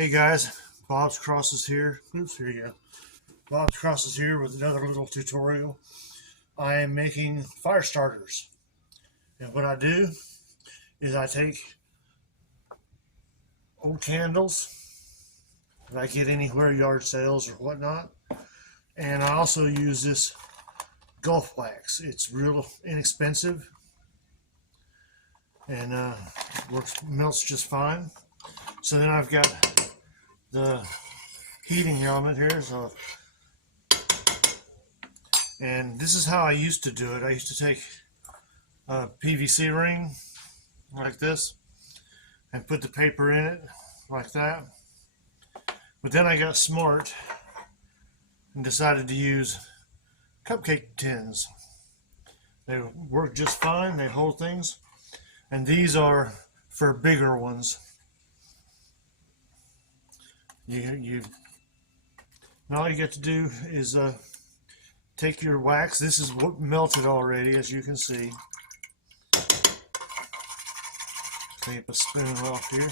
Hey guys, Bob's Crosses here. Oops, here you go. Bob's Crosses here with another little tutorial. I am making fire starters. And what I do is I take old candles that I get anywhere, yard sales or whatnot. And I also use this Gulf wax. It's real inexpensive and melts just fine. So then I've got the heating element here, and this is how I used to do it. I used to take a PVC ring like this and put the paper in it like that, but then I got smart and decided to use cupcake tins. They work just fine, they hold things, and these are for bigger ones. All you get to do is take your wax. This is melted already, as you can see. Take a spoon off here.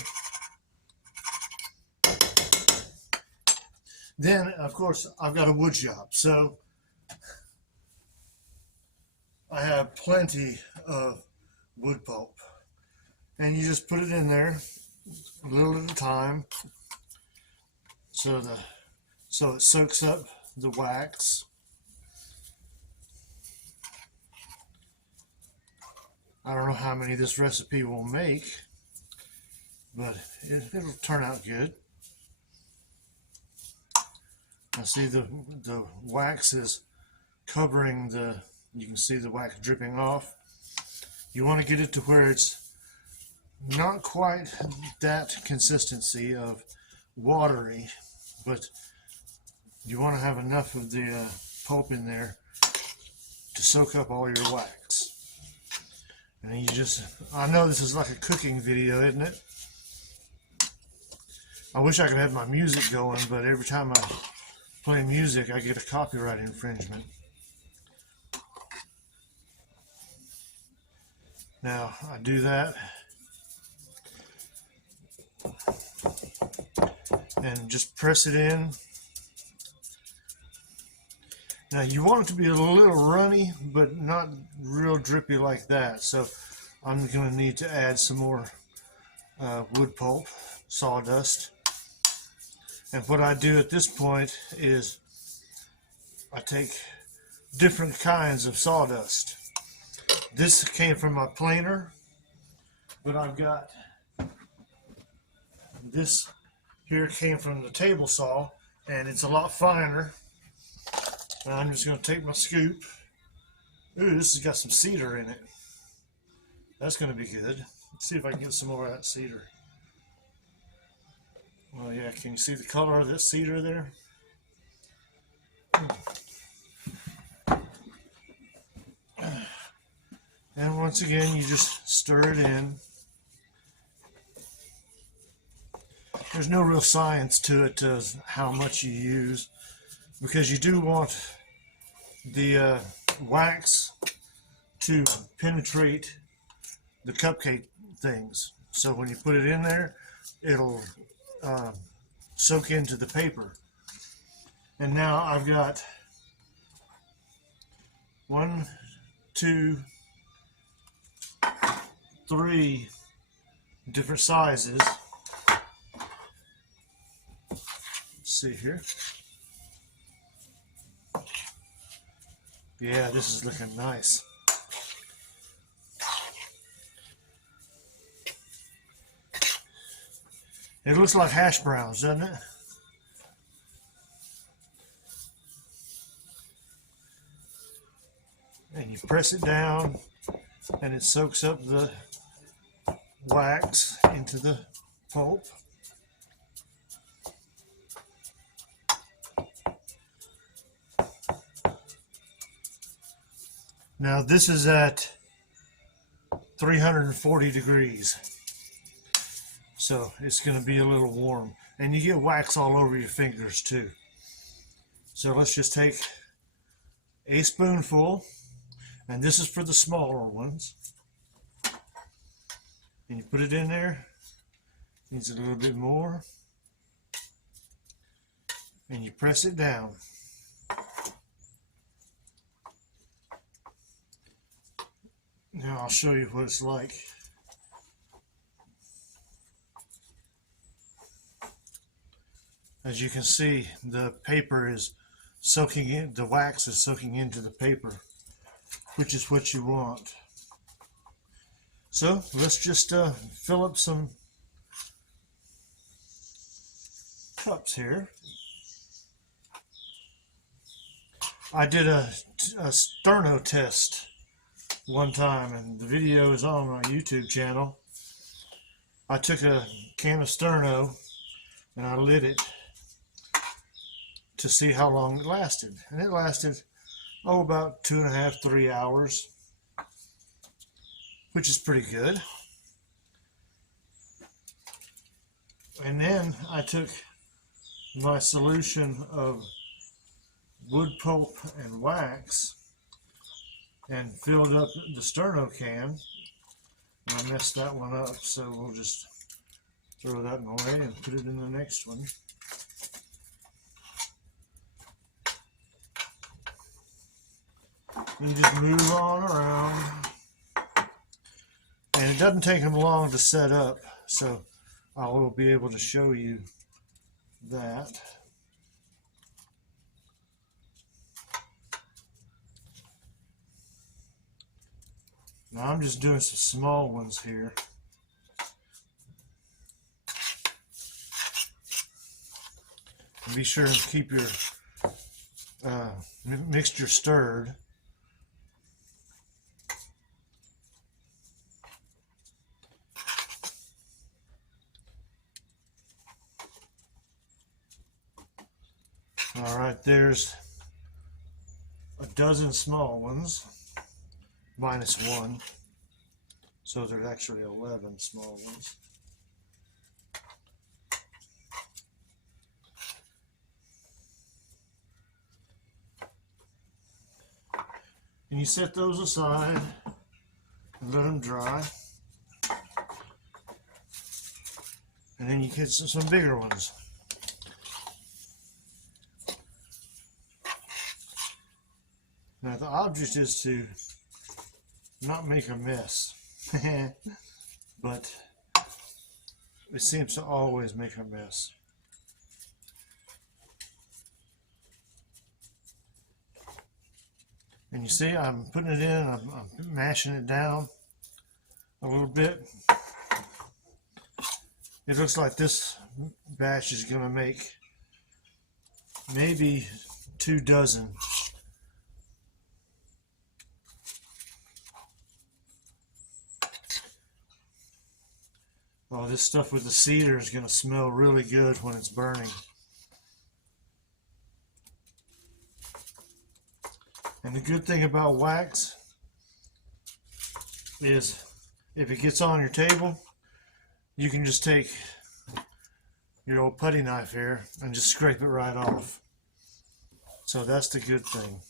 Then, of course, I've got a wood shop, so I have plenty of wood pulp. And you just put it in there, a little at a time, so it soaks up the wax. I don't know how many this recipe will make, but it'll turn out good. I see the wax is covering you can see the wax dripping off. You want to get it to where it's not quite that consistency of watery, but you want to have enough of the pulp in there to soak up all your wax. And then I know this is like a cooking video, isn't it? I wish I could have my music going, but every time I play music, I get a copyright infringement. Now, I do that, and just press it in. Now you want it to be a little runny, but not real drippy like that. So I'm going to need to add some more wood pulp, sawdust. And what I do at this point is I take different kinds of sawdust. This came from my planer, but I've got this here came from the table saw, and it's a lot finer. Now I'm just going to take my scoop. Ooh, this has got some cedar in it. That's going to be good. Let's see if I can get some more of that cedar. Well, yeah, can you see the color of this cedar there? And once again, you just stir it in. There's no real science to it, how much you use, because you do want the wax to penetrate the cupcake things. So when you put it in there, it'll soak into the paper. And now I've got 1, 2, 3 different sizes. Let's see here. Yeah, this is looking nice. It looks like hash browns, doesn't it? And you press it down, and it soaks up the wax into the pulp. Now this is at 340 degrees, so it's going to be a little warm, and you get wax all over your fingers too. So let's just take a spoonful, and this is for the smaller ones, and you put it in there. Needs a little bit more. and you press it down. Now I'll show you what it's like. As you can see, the paper is soaking in, the wax is soaking into the paper, which is what you want. So let's just fill up some cups here. I did a sterno test one time, and the video is on my YouTube channel. I took a can of sterno and I lit it to see how long it lasted, and it lasted about 2.5 to 3 hours, which is pretty good. And then I took my solution of wood pulp and wax and filled up the sterno can. I messed that one up, so we'll just throw that one away and put it in the next one. You just move on around, and it doesn't take them long to set up, so I will be able to show you that. Now I'm just doing some small ones here. And be sure and keep your mixture stirred. All right, there's a dozen small ones, minus one, so there's actually 11 small ones. And you set those aside and let them dry. And then you get some bigger ones. Now the object is to not make a mess, but it seems to always make a mess. And you see, I'm putting it in, I'm mashing it down a little bit. It looks like this batch is going to make maybe 2 dozen. Oh, this stuff with the cedar is going to smell really good when it's burning. And the good thing about wax is if it gets on your table, you can just take your old putty knife here and just scrape it right off. So that's the good thing.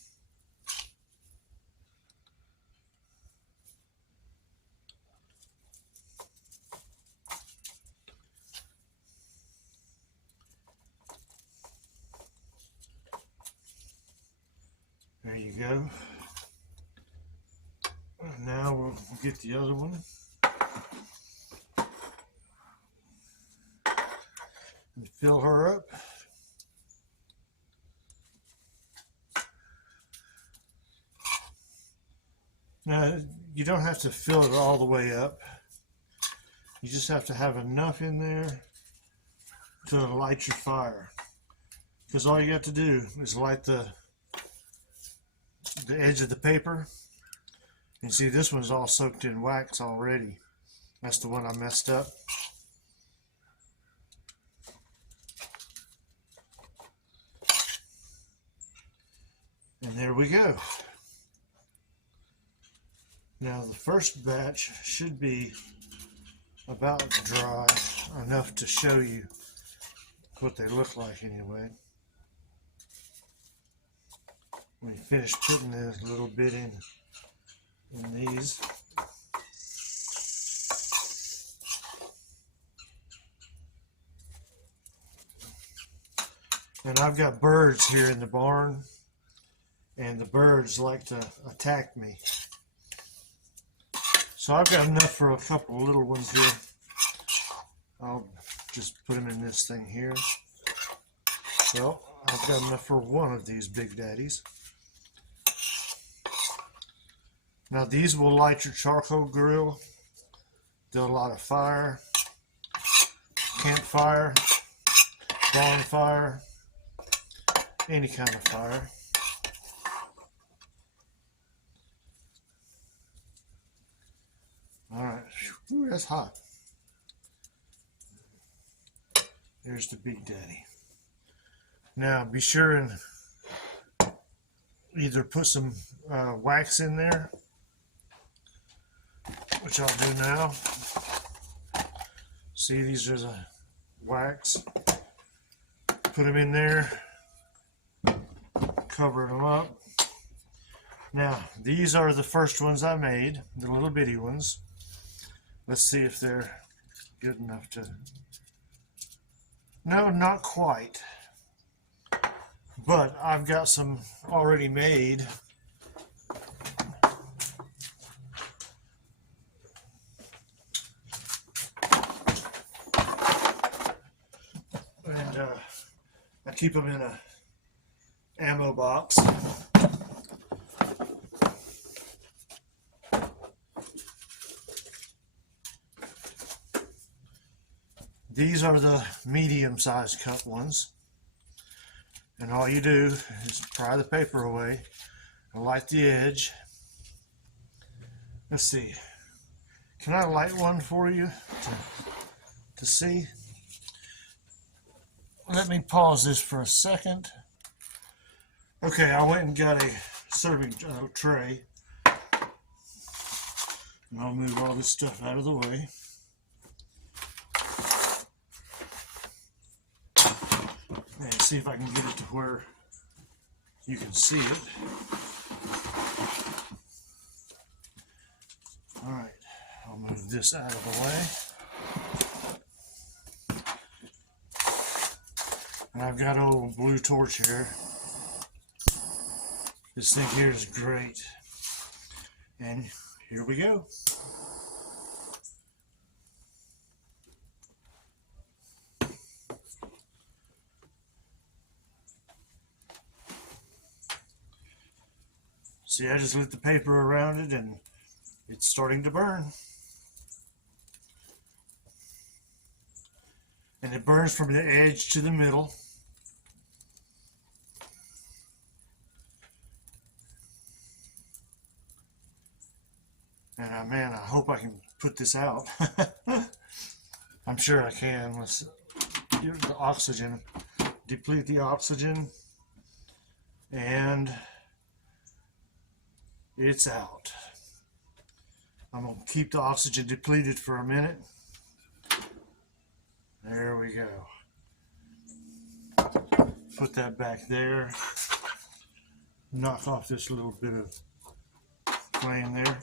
There you go. Now we'll get the other one. And fill her up. Now, you don't have to fill it all the way up. You just have to have enough in there to light your fire. Because all you got to do is light the edge of the paper. And see, this one's all soaked in wax already. That's the one I messed up. And there we go. Now the first batch should be about dry enough to show you what they look like anyway. When you finish putting a little bit in these. And I've got birds here in the barn, and the birds like to attack me. So I've got enough for a couple of little ones here. I'll just put them in this thing here. Well, I've got enough for one of these big daddies. Now these will light your charcoal grill. They'll light a fire, campfire, bonfire, any kind of fire. All right, ooh, that's hot. There's the big daddy. Now be sure and either put some wax in there, which I'll do now. See, these are the wax. Put them in there, cover them up. Now, these are the first ones I made, the little bitty ones. Let's see if they're good enough to... No, not quite. But I've got some already made. And I keep them in a ammo box. These are the medium-sized cut ones. And all you do is pry the paper away and light the edge. Let's see. Can I light one for you to see? Let me pause this for a second. Okay, I went and got a serving tray. And I'll move all this stuff out of the way. And see if I can get it to where you can see it. All right, I'll move this out of the way. And I've got an old blue torch here. This thing here is great. And here we go. See, I just lit the paper around it and it's starting to burn. And it burns from the edge to the middle. And man, I hope I can put this out. I'm sure I can. Let's get the oxygen, deplete the oxygen, and it's out. I'm going to keep the oxygen depleted for a minute. There we go. Put that back there. Knock off this little bit of flame there.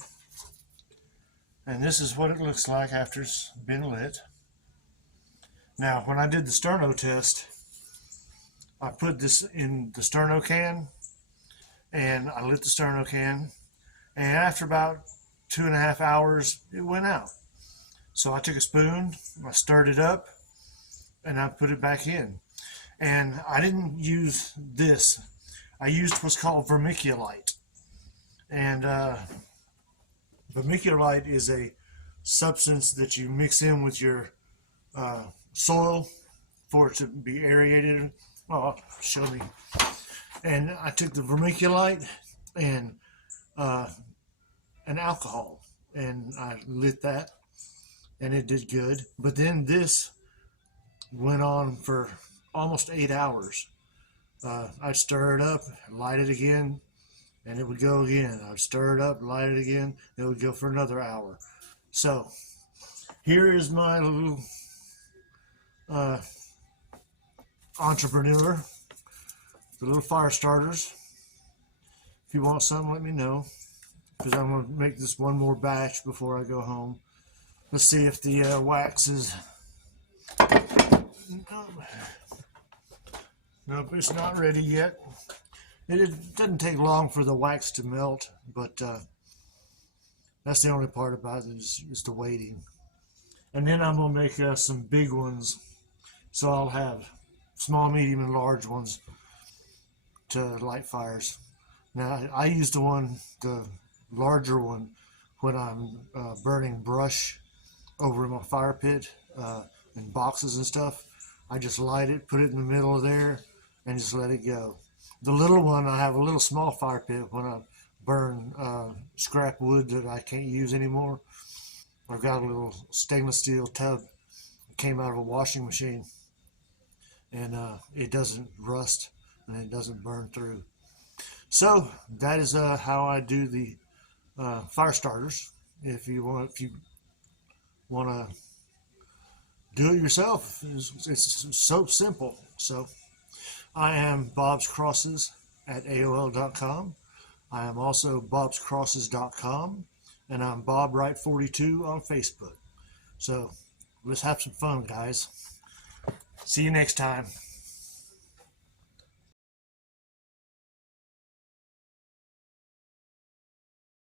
And this is what it looks like after it's been lit. Now, when I did the sterno test, I put this in the sterno can, and I lit the sterno can, and after about 2.5 hours, it went out. So I took a spoon, I stirred it up, and I put it back in. And I didn't use this. I used what's called vermiculite. And vermiculite is a substance that you mix in with your soil for it to be aerated. Oh, show me. And I took the vermiculite and alcohol, and I lit that, and it did good. But then this went on for almost 8 hours. I'd stir it up, light it again, and it would go again. I'd stir it up, light it again, it would go for another hour. So here is my little entrepreneur, the little fire starters. If you want some, let me know, because I'm going to make this one more batch before I go home. Let's see if the wax is... Nope, it's not ready yet. It doesn't take long for the wax to melt, but that's the only part about it is the waiting. And then I'm gonna make some big ones, so I'll have small, medium, and large ones to light fires. Now I use the larger one, when I'm burning brush over my fire pit and boxes and stuff. I just light it, put it in the middle of there, and just let it go. The little one, I have a little small fire pit when I burn scrap wood that I can't use anymore. I've got a little stainless steel tub that came out of a washing machine, and it doesn't rust and it doesn't burn through. So that is how I do the fire starters. If you want to do it yourself, it's so simple. So I am Bob's Crosses at AOL.com. I am also bobscrosses.com, and I'm BobWright42 on Facebook. So let's have some fun, guys. See you next time.